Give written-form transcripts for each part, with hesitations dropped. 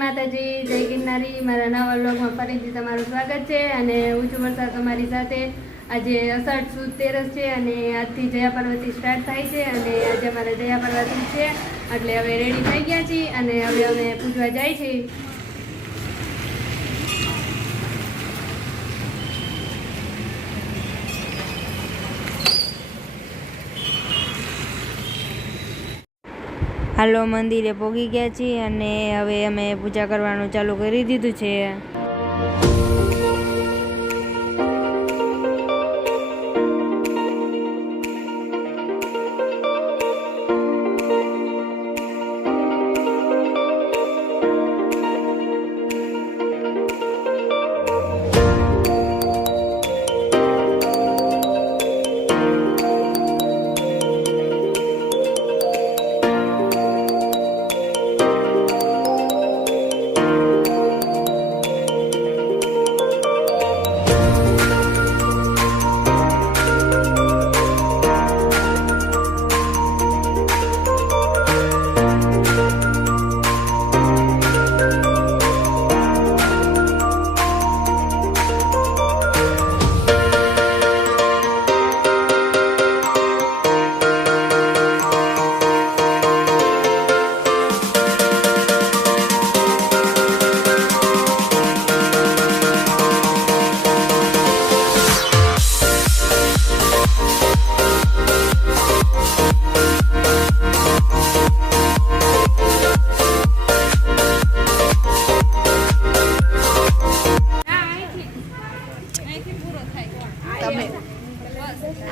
માતાજી, જય ગિરનારી। મારા નવા વ્લોગમાં ફરીથી તમારું સ્વાગત છે। અને હું છું વર્ષા તમારી સાથે। આજે અષાઢ સુદ તેરસ છે અને આજથી જયા પાર્વતી સ્ટાર્ટ થાય છે અને આજે અમારે જયા પાર્વતી છે એટલે હવે રેડી થઈ ગયા છીએ અને હવે અમે પૂજવા જાય છીએ। હાલો મંદિરે પોગી ગયા છીએ અને હવે અમે પૂજા કરવાનું ચાલુ કરી દીધું છે।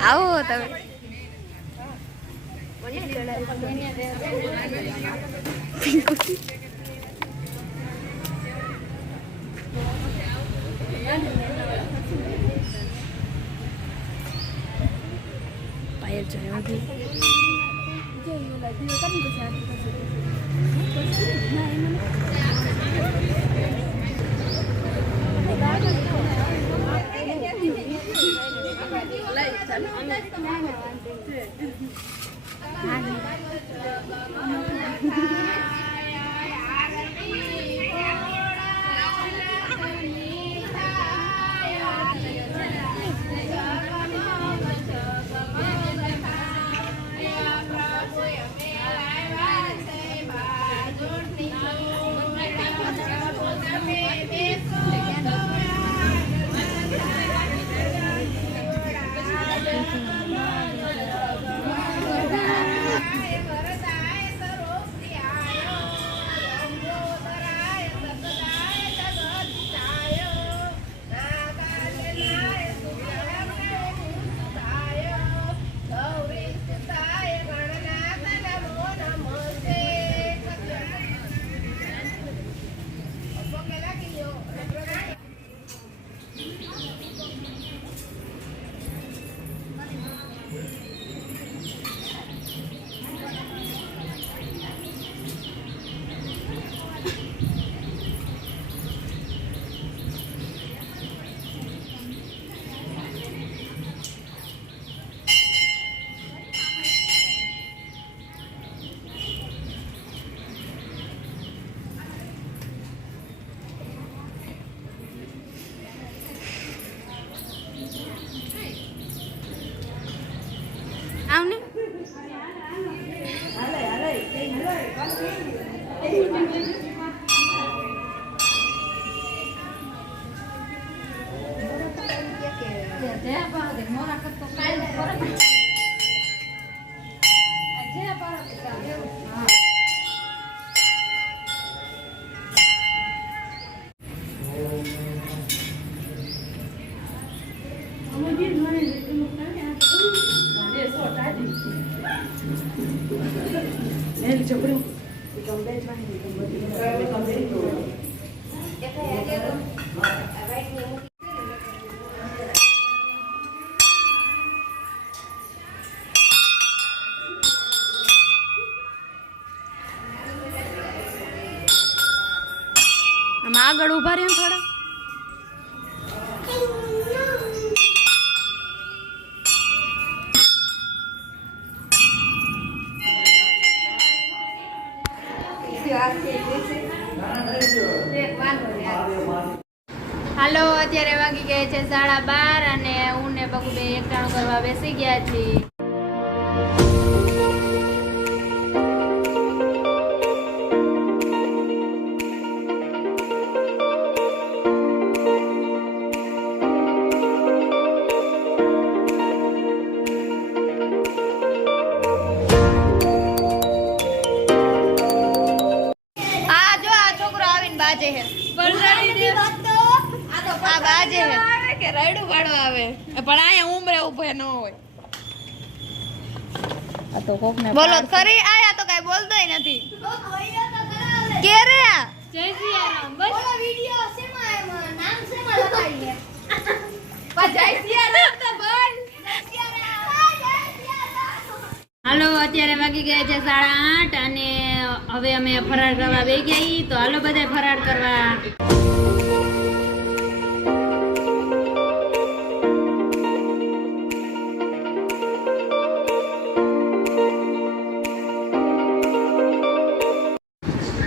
આવો તમે પાયલ જાય આવને આગળ ઉભા રહ્યો થોડા Gracias. હાલો, અત્યારે વાગી ગયા છે 12:30 અને હું ને બગુ બે એકટાણું કરવા બેસી ગયા છીએ. બાજે હે આ બાજે હે કે રાયડું પાડવા આવે પણ આયા ઉમરે ઉભે ન હોય. આ તો કોક ને બોલો ખરી આયા તો કઈ બોલતોય નથી. કે રે જય સિયારામ બસ બોલો વિડિયો શેમાં એમાં નામ શેમાં લખાઈ હે બસ જય સિયારામ તો બોલ જય સિયારામ. હાલો, અત્યારે વાગી ગયા છે 8:30 અને હવે અમે ફરાળ કરવા બેસી ગયા. તો હાલો બધા ફરાળ કરવા.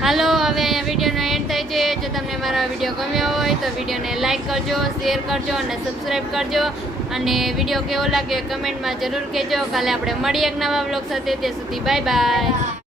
હાલો, હવે અહીંયા વિડીયોનો એન્ડ થાય છે. જો તમને મારો વિડીયો ગમ્યો હોય તો વિડીયોને લાઈક કરજો, શેર કરજો અને સબસ્ક્રાઈબ કરજો. અને વિડીયો કેવો લાગે કમેન્ટમાં જરૂર કહેજો. કાલે આપણે મળીએ એક નવા વ્લોગ સાથે. તે સુધી બાય બાય.